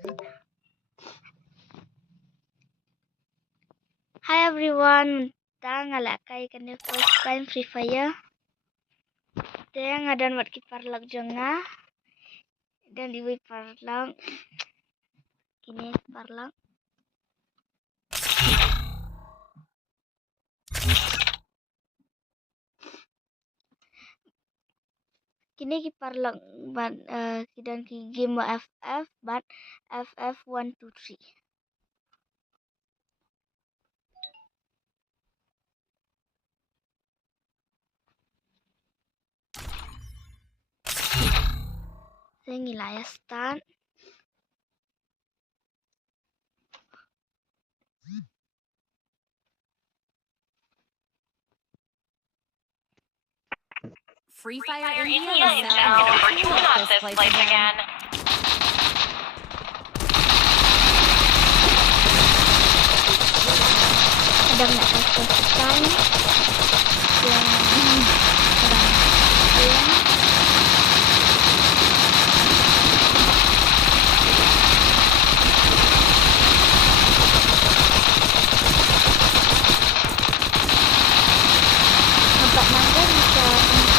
Hi everyone, ta ngalakay kani first time Free Fire. Te ngadan wat ki parlak jonga dan iwi parlang kini parlang. Kini ki parlang ban kidan ki game FF ban FF 1 2 3. Saya ngilaya stand. Free Fire India is now in a virtual office place again. Ada nggak kesulitan yang nampak mangga bisa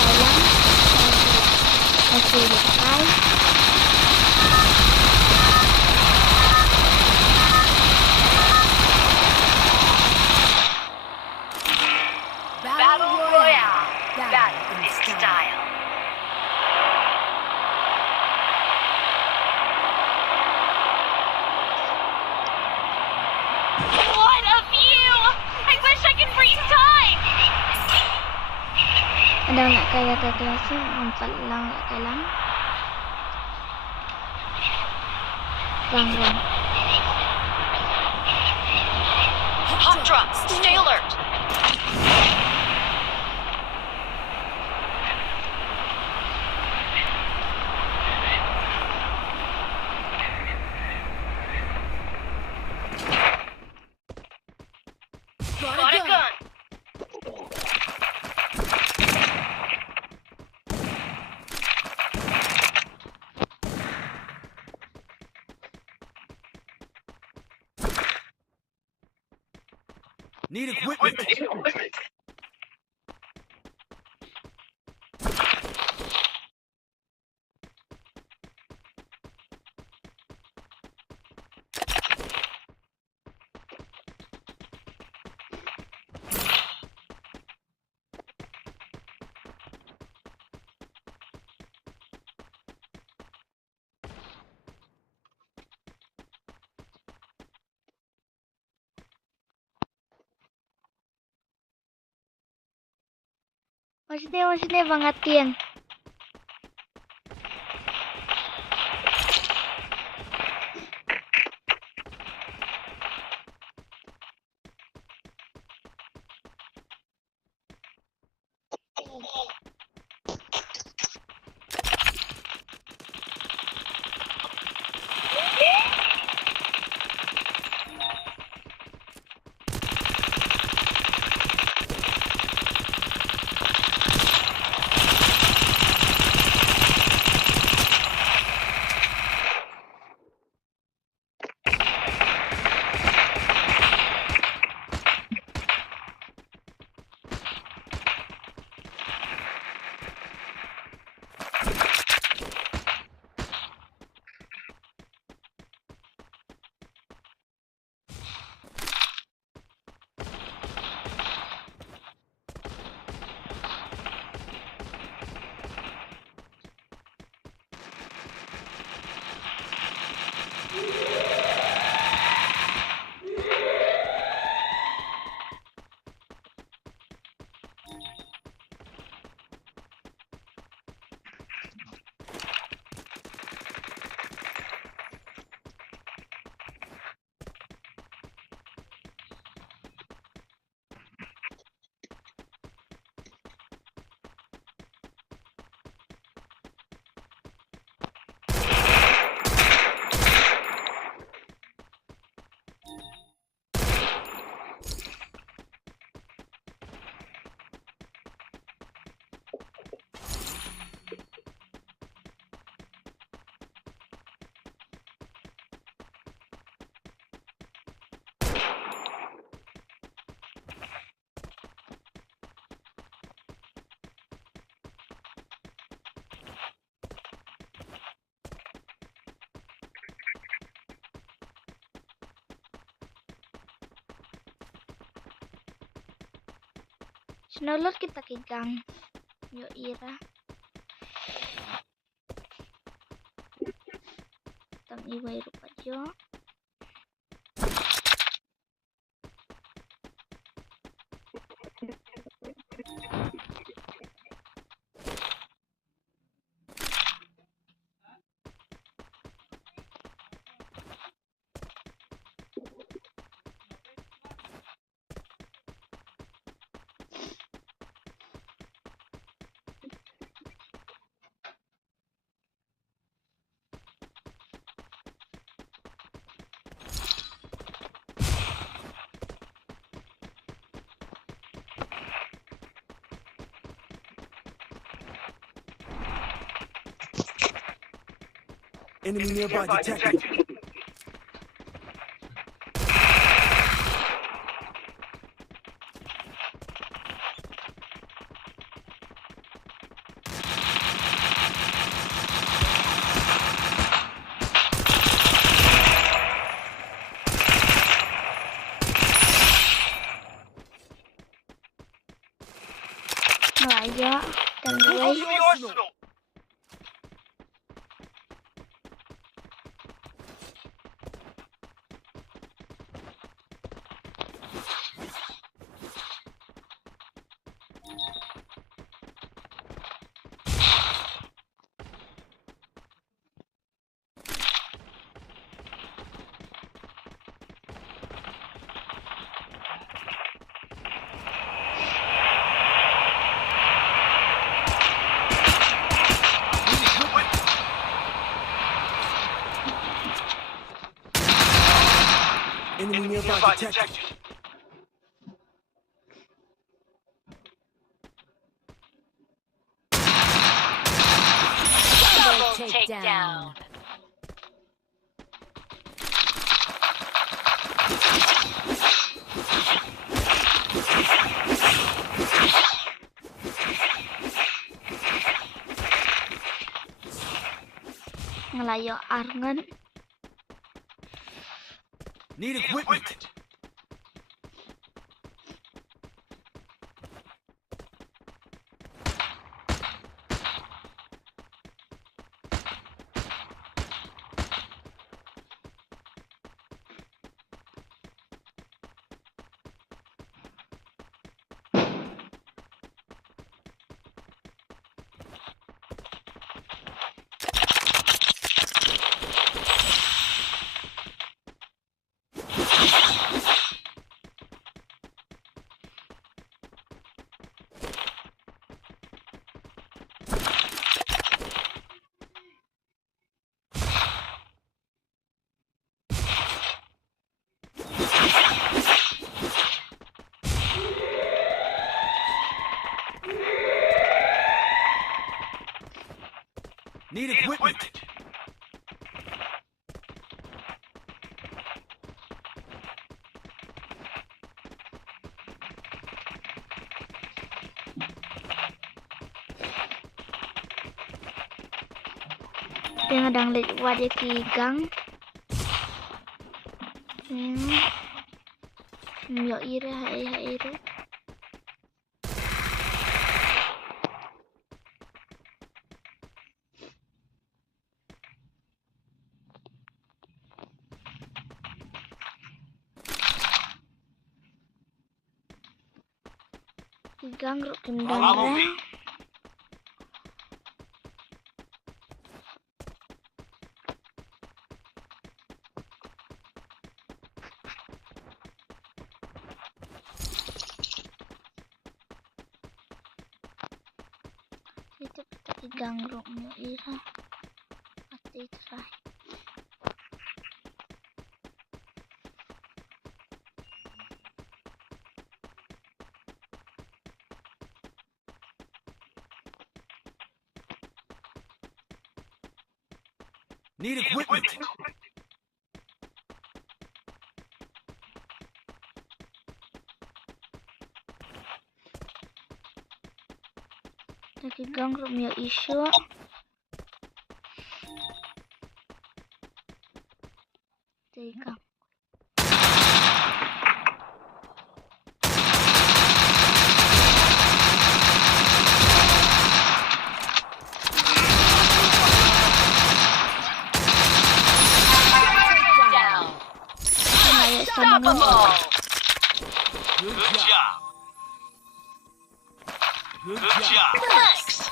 Thailand masih dipakai. Battle Royale. That is style. What a view! I wish I could freeze time! Ada nak kaya ke kelas empat lang nak kelang. Rang. Hot drops, stay alert! Got a gun! Need equipment. Maksudnya bangetin. Sinolot kita kigang. Yo ira. Tang iway rupa jo. Enemy nearby detected. Malayo. Dan Move iway. to the arsenal. Enemy nearby detected. Double takedown. Ngelayo arngen. Need equipment. Need equipment. Dia ngedang wadia kigang. Yo ira hai ira. Kigang ro kendang Follow ra. me. Itu kita kigang ro yo ira. Pasti try. Need equipment. Kigang ro yo isu. Kigang. Unstoppable. Good Good job. job. Good Good job. job. Thanks.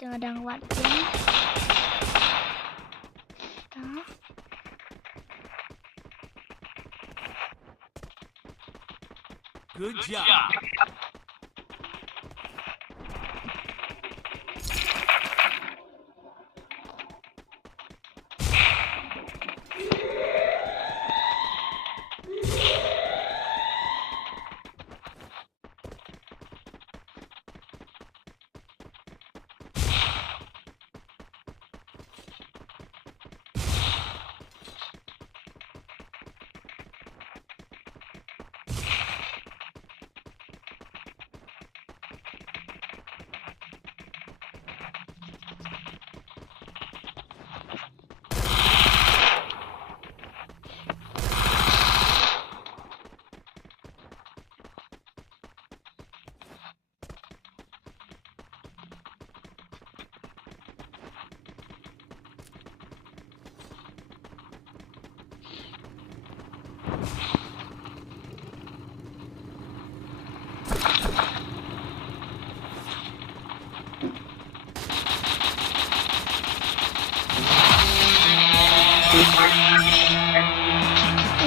Jangan ada yang kuat ini. Nah, Good Good job. job.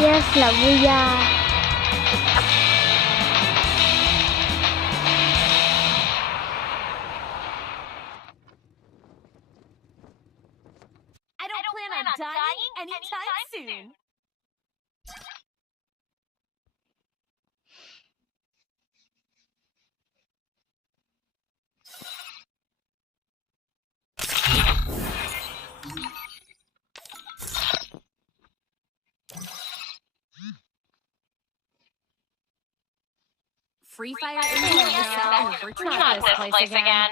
yes là vui à. I don't plan on dying anytime soon. Free Fire India Cell and Virtual Not this place again.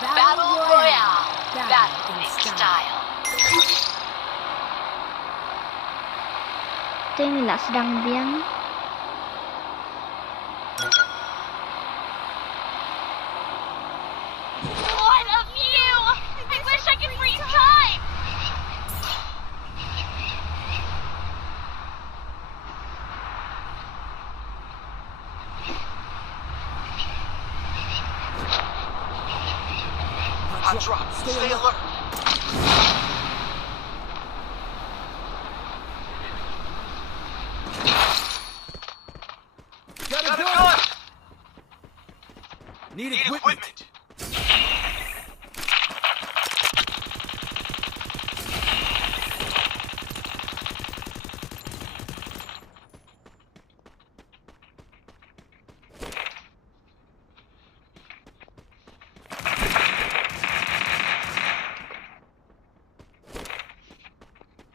Battle Royale. Battle in style. Ini lah sedang biang. What a view! I wish I could freeze time! Hot drop. Stay alert. Got a Got a gun. gun. Need Need equipment. equipment.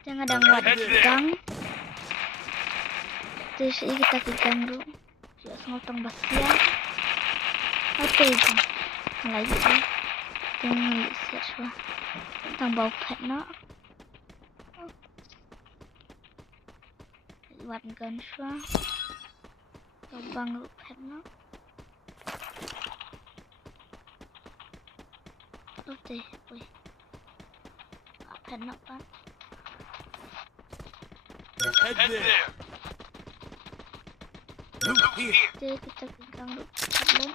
Jangan ada yang kuat di gang. Terus ini kita ke gang dulu. Dia ngotong basia. Apa itu? Lagi tu. Tengok siap semua. Tang bau pet nak. Buat gun semua. Bang lu pet nak. Oke, wih. Pet nak pan. Head Head there. there. Loot Look here. here. Jadi kita ke gang dulu. Sebelum.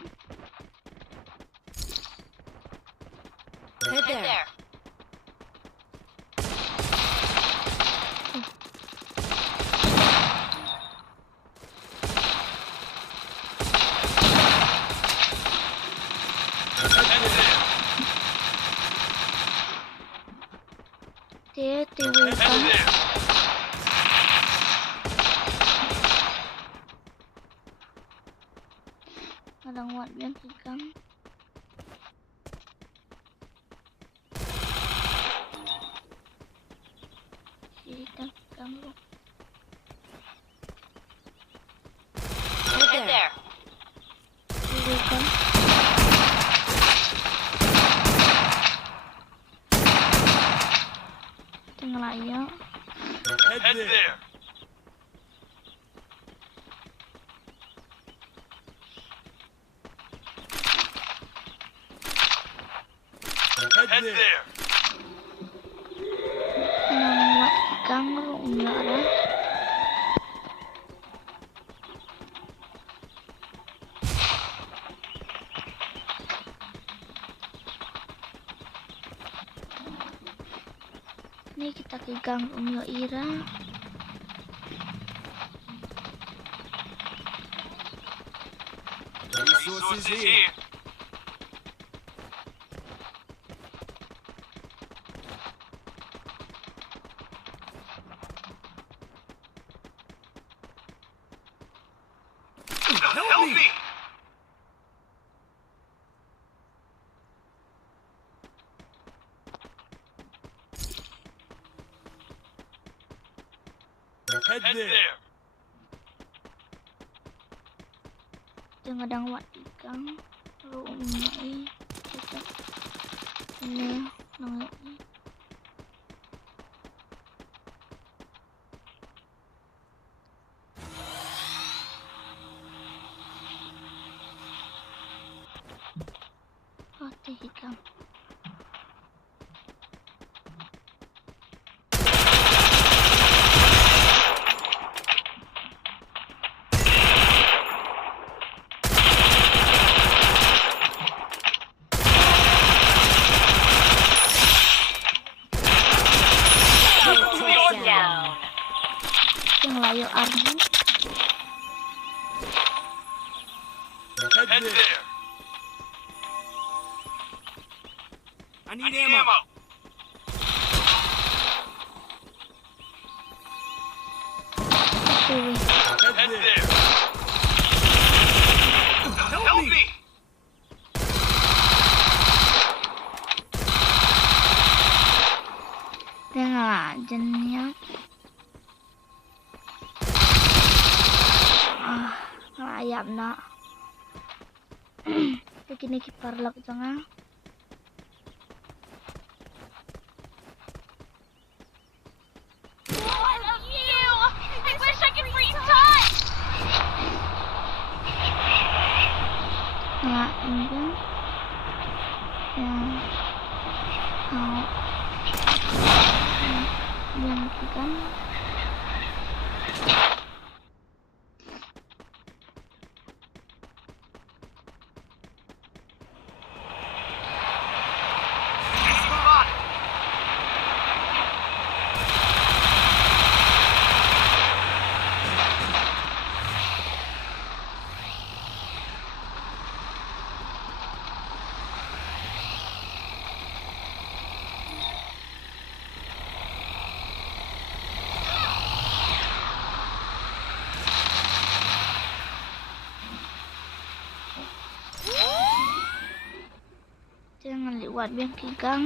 Head Right there. there. Head there. Dia tiba Head gang. there. Ada nguat yang ke gang. Jadi kita ke gang dulu. Head Right there. there. Tiba gang. Head Head there. there. Nang igang rumyo ra. Ni kita kigang rumyo ira. Resources here. Help me. Head Head there. there. Jangan dang wat igang rumyo i. Kita ini nang i. Oh, teh igang. You're down. Yang layo army. Head Head there. there. I I need need ammo. ammo. Tuwi. Head Head there. there. Help Help me. me. Tengah jenis. Ayam nak. Begini kiparlak jangan. What a view! I wish I could freeze time! Nah, ini yang mau dihentikan. Let's move on. Jangan lewat biang kigang.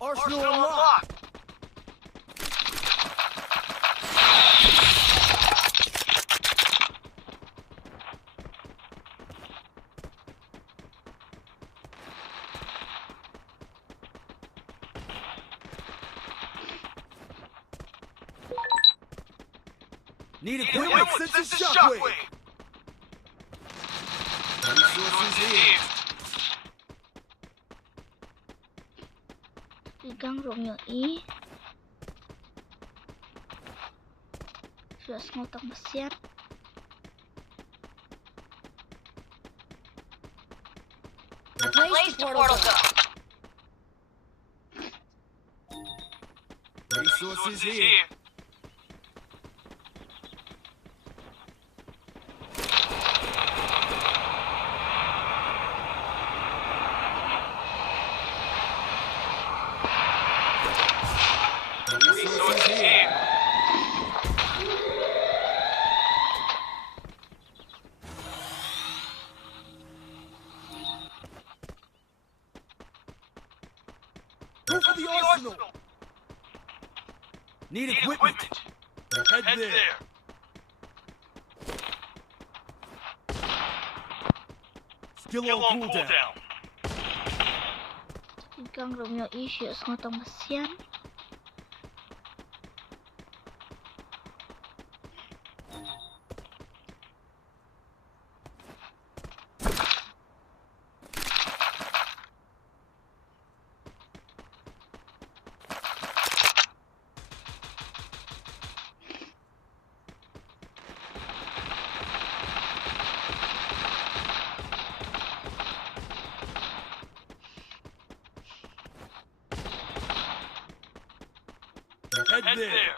Arsenal Arsenal unlocked. unlocked. Need Equipment equipment. senses Senses shockwave. shockwave. Resources here. Kigang Romeo I. Sudah ngotong besiar. Place to portal go. Resources here. Resources here. Go for the arsenal. Need Need equipment. equipment. Head Head there. there. Skill Kill on on cooldown. cooldown. Tiga Tông rụng nhỏ ý chuyện xong tông bật xiên. Head there.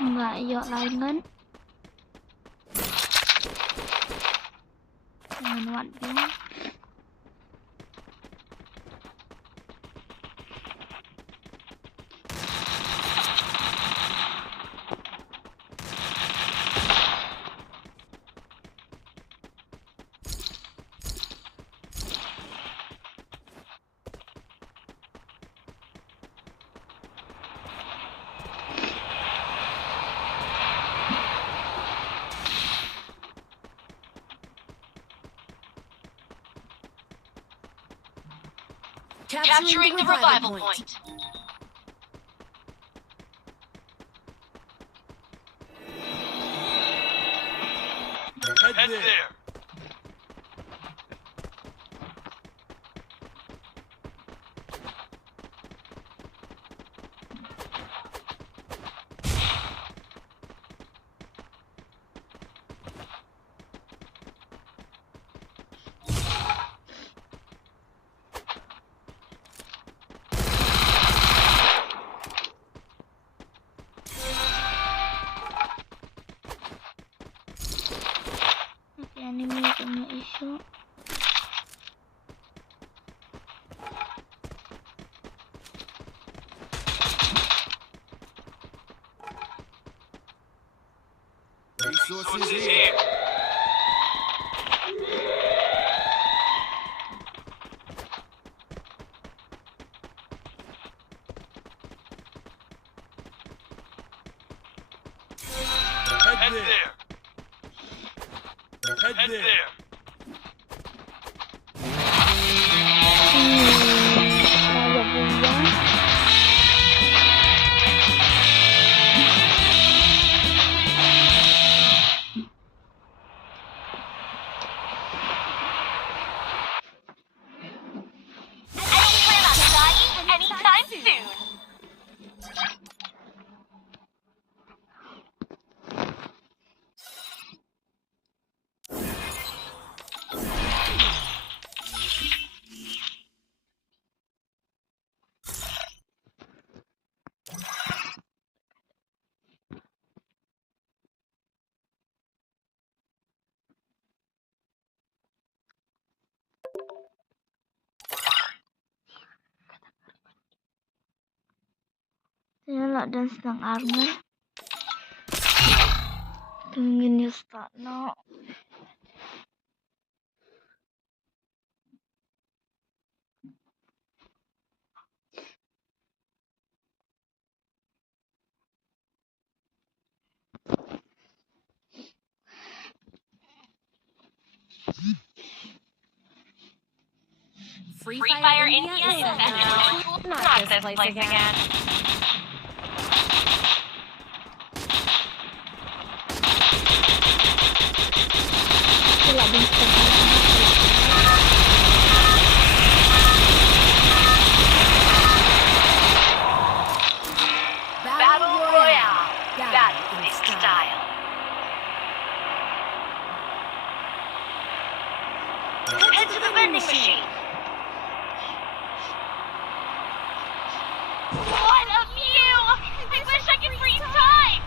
Nggak yuk laingan. Jangan waduh. Capturing the revival point. Head there. Enemy punya isu. Resources here. Head there. Head there. Layak buang. I don't plan on dying anytime soon. Saya dan sedang armor. Tungguin ya start no. Free Fire India is ended. Not this place again. Saya dan sedang Battle Royale. That is style. Head to the vending machine. What a view! I wish I could freeze time!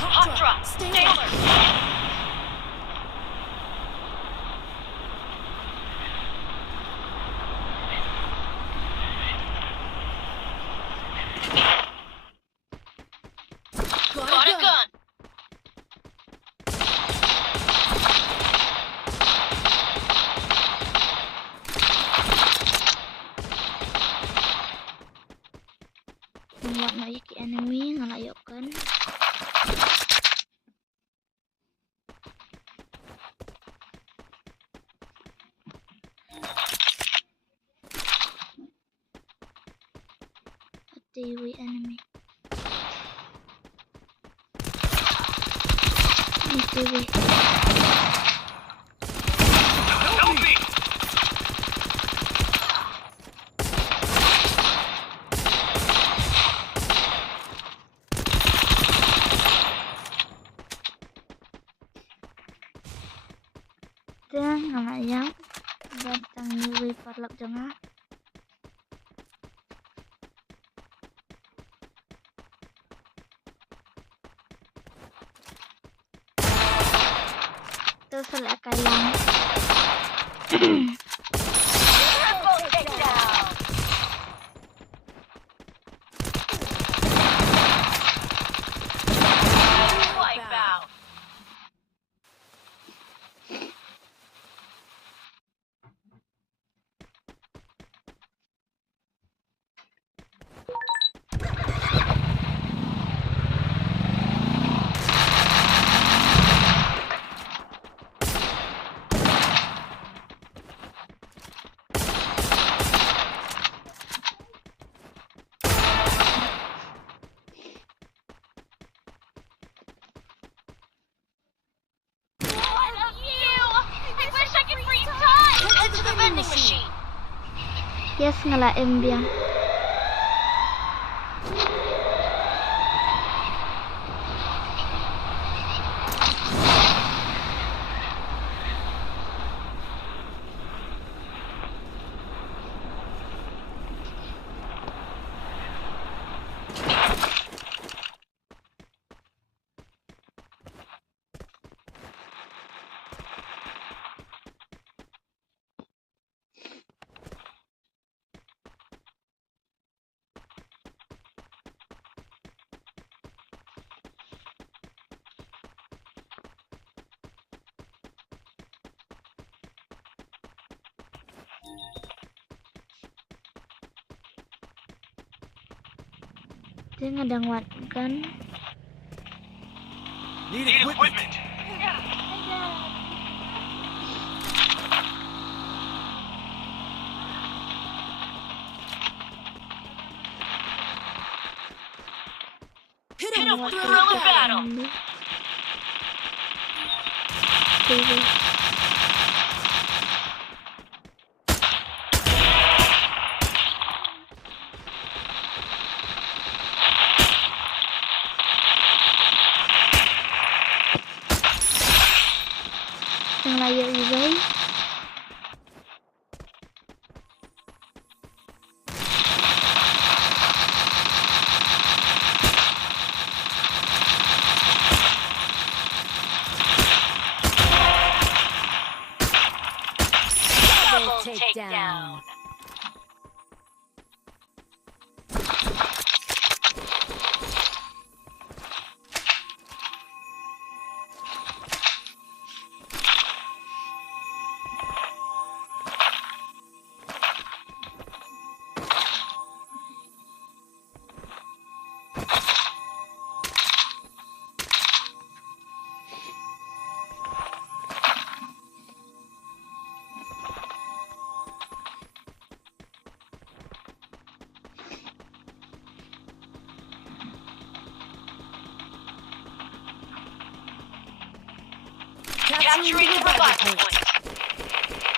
Hot drop, stay alert! the UAV enemy. UAV. Help me! Then ngamayang datang UAV parlak janga. Terus selak kailang. Triple takedown. Wipeout. I love you. I wish I could freeze time. Head to the vending machine. Yes ngalaim biang. Dia ngadang wat kan? Need equipment. Hit Hit him him with with the thrill of battle. TV. Yang layak juga. Double takedown. Capturing the revival point.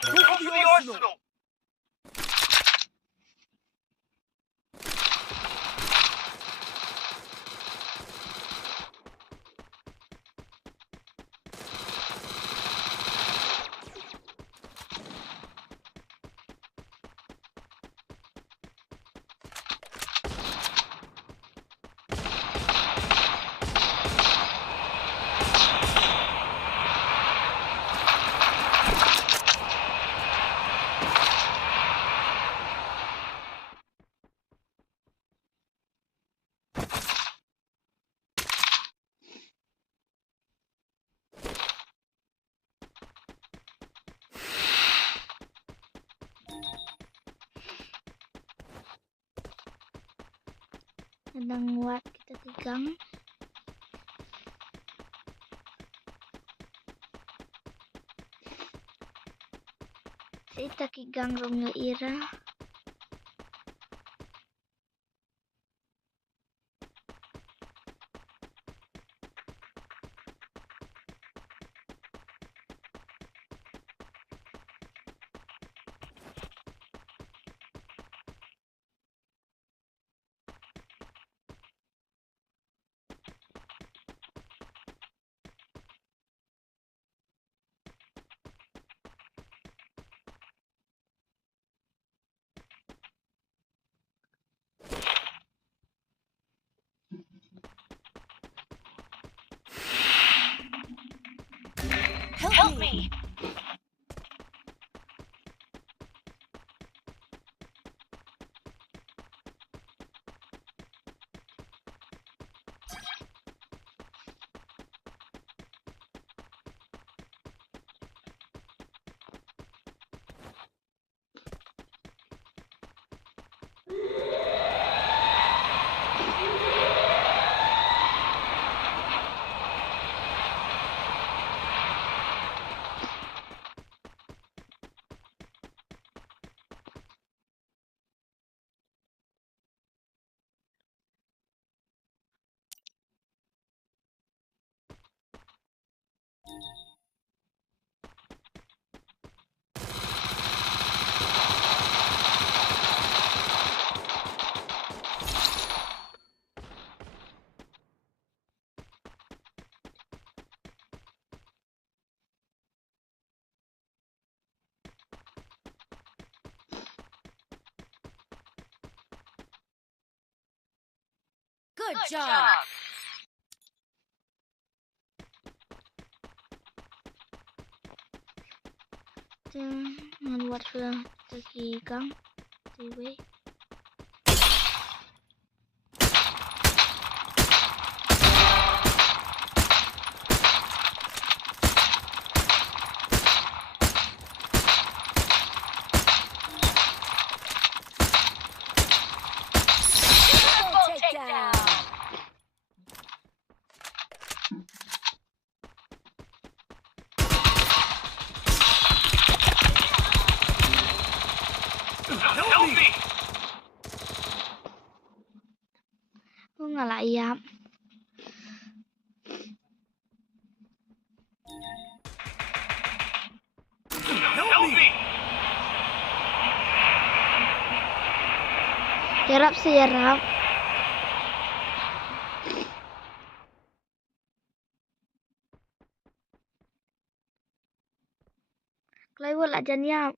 Go for the arsenal. Ngadang wat kita tigang. Kita kigang Romeo Ira. Help me! Good Good job. job! Membuat sudah tegang TV. Triple takedown! Help me! Nggak layak. Help me! Yarap sih yarap. Kelai lah jangan.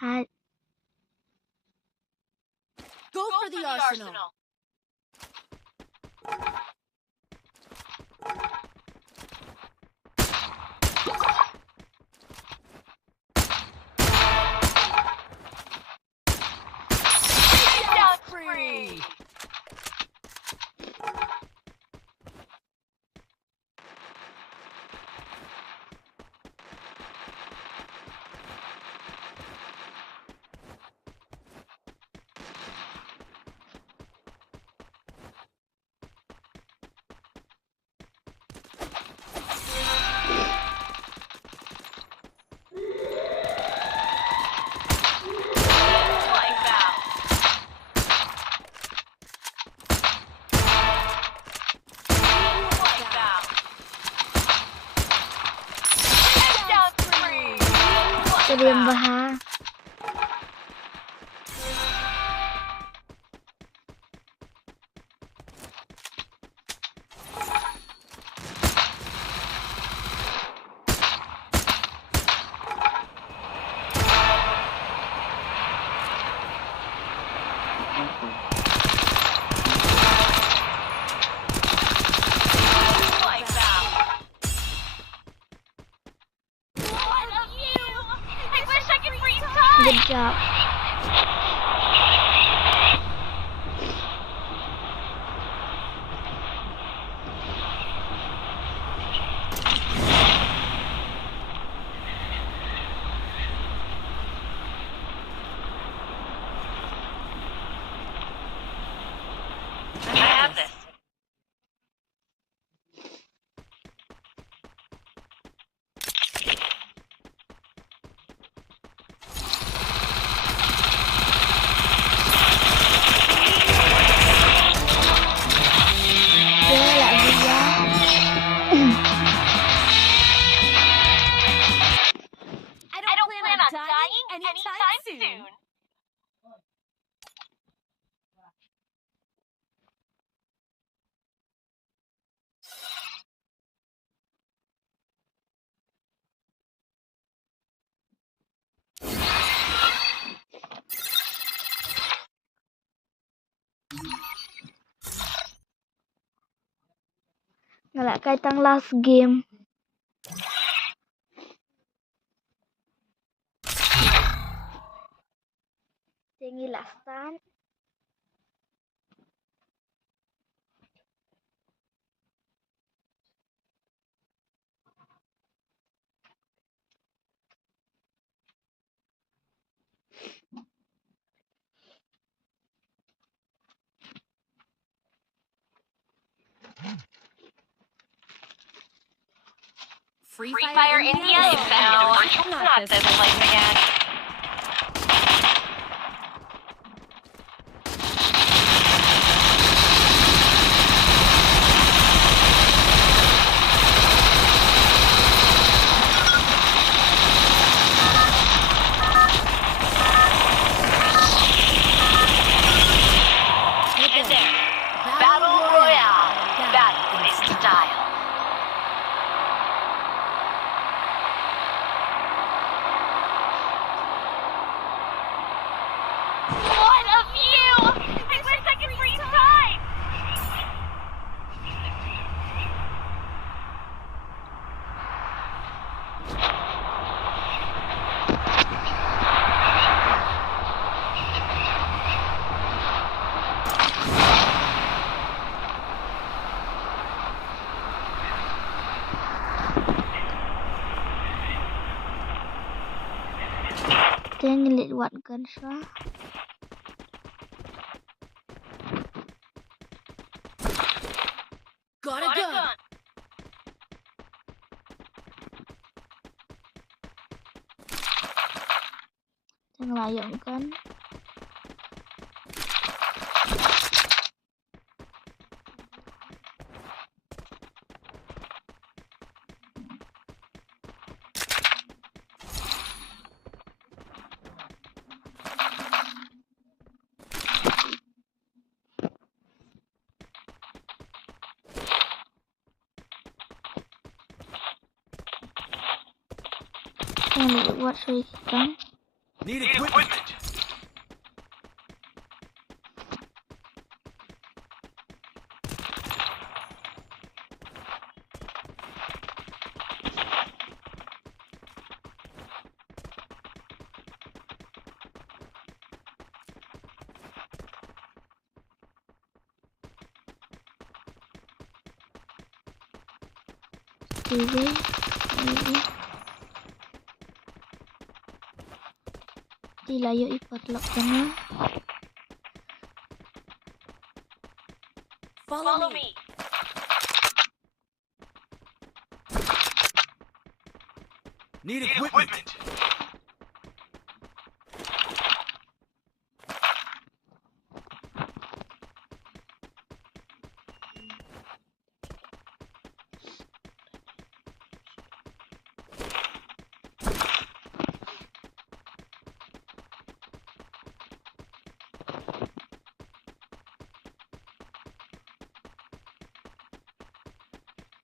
Thật. Go for the arsenal. Takedown Free. spree! Wipeout! Wipeout! Takedown spree! Jadi yang Wipeout! bahas. Wipeout! I love you! I wish I could freeze time! Good job. I have this. Dia lại video. I don't plan on dying anytime soon. Lại cái tăng last game. Tinggi last time. Free Fire India is no, not this place again. And there, Battle Royale, battle in style. What a view! I wish I could freeze time! Dia ngelit what gun sah. Got a gun. Dia ngelayang kan. Dia ngelit what suri kita. Need equipment. TV. Dilayo ipatlak sana. Follow me. Need equipment.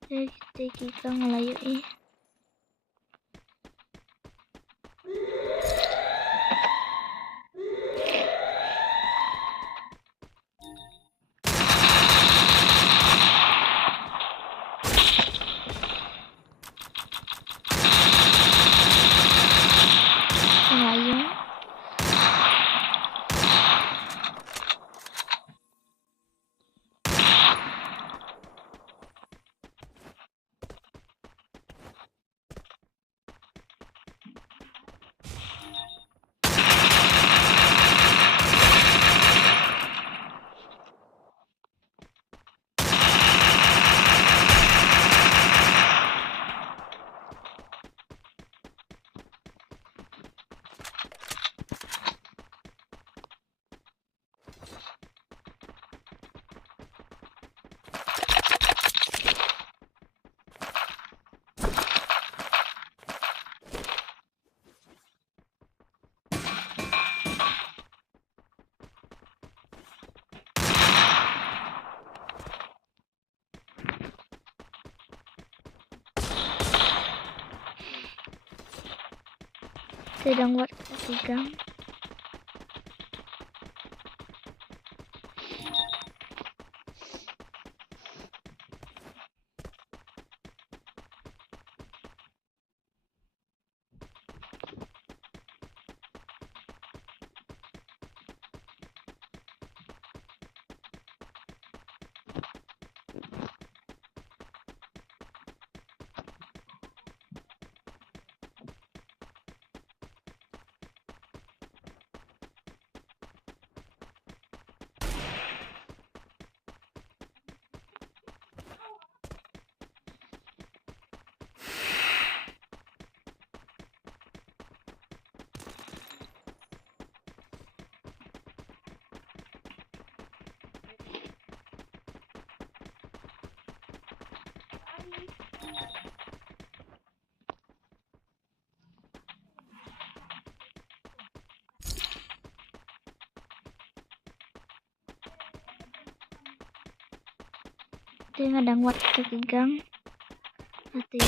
Jadi kita ngelayui. Ngelayung. Sedang buat kita pegang. Tengah đang quạt cái găng. Hati.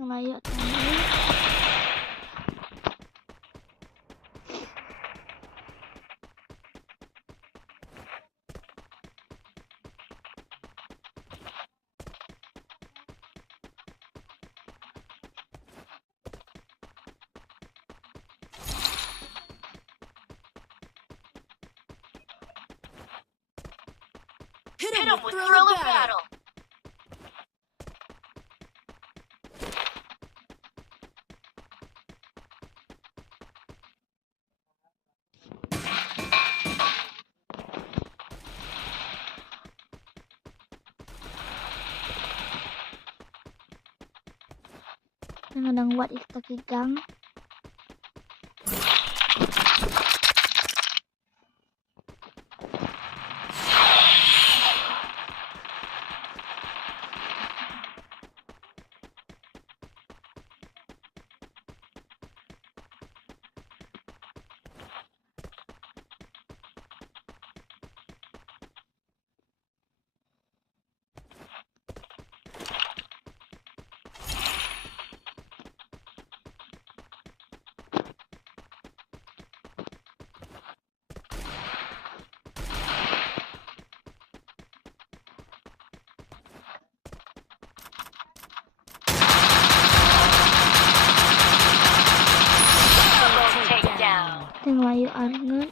Layak tadi. Hit Hit him 'em with with thrill thrill of of battle. battle. Tengah đang quạt cái găng. Double takedown. Tengah layak anget.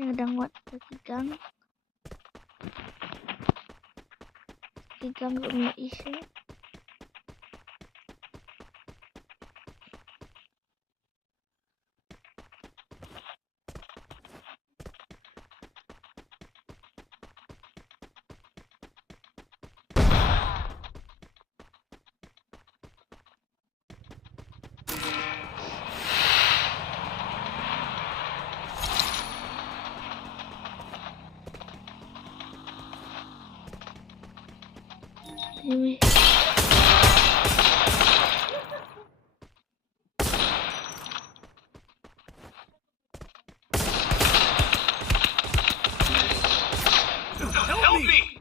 Tengah đang quạt cái găng. Cái găng cũng là isu. Anyway. Help me!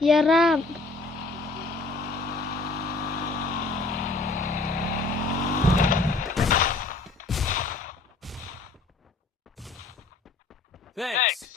Ya Rab. Thanks.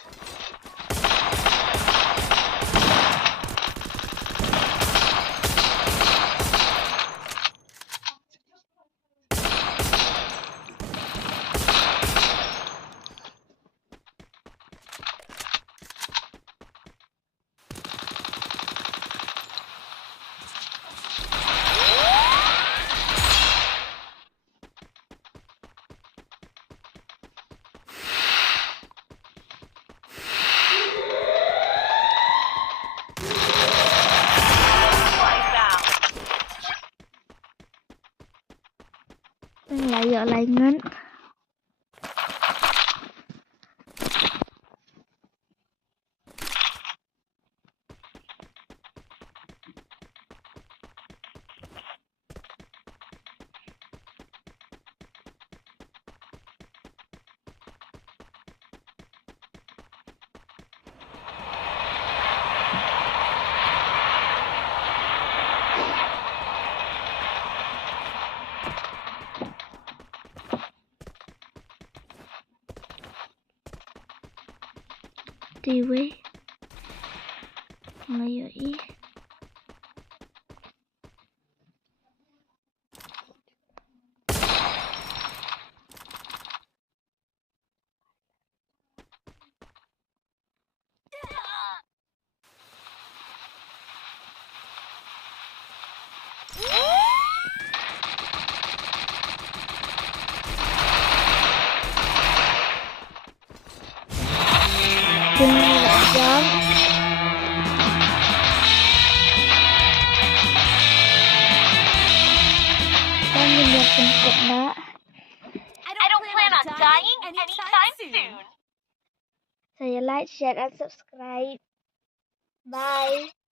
alignment. TV melayui dengan jam. Kami dah jemput nak. I don't plan on dying anytime soon. Saya like, share, dan subscribe. Bye.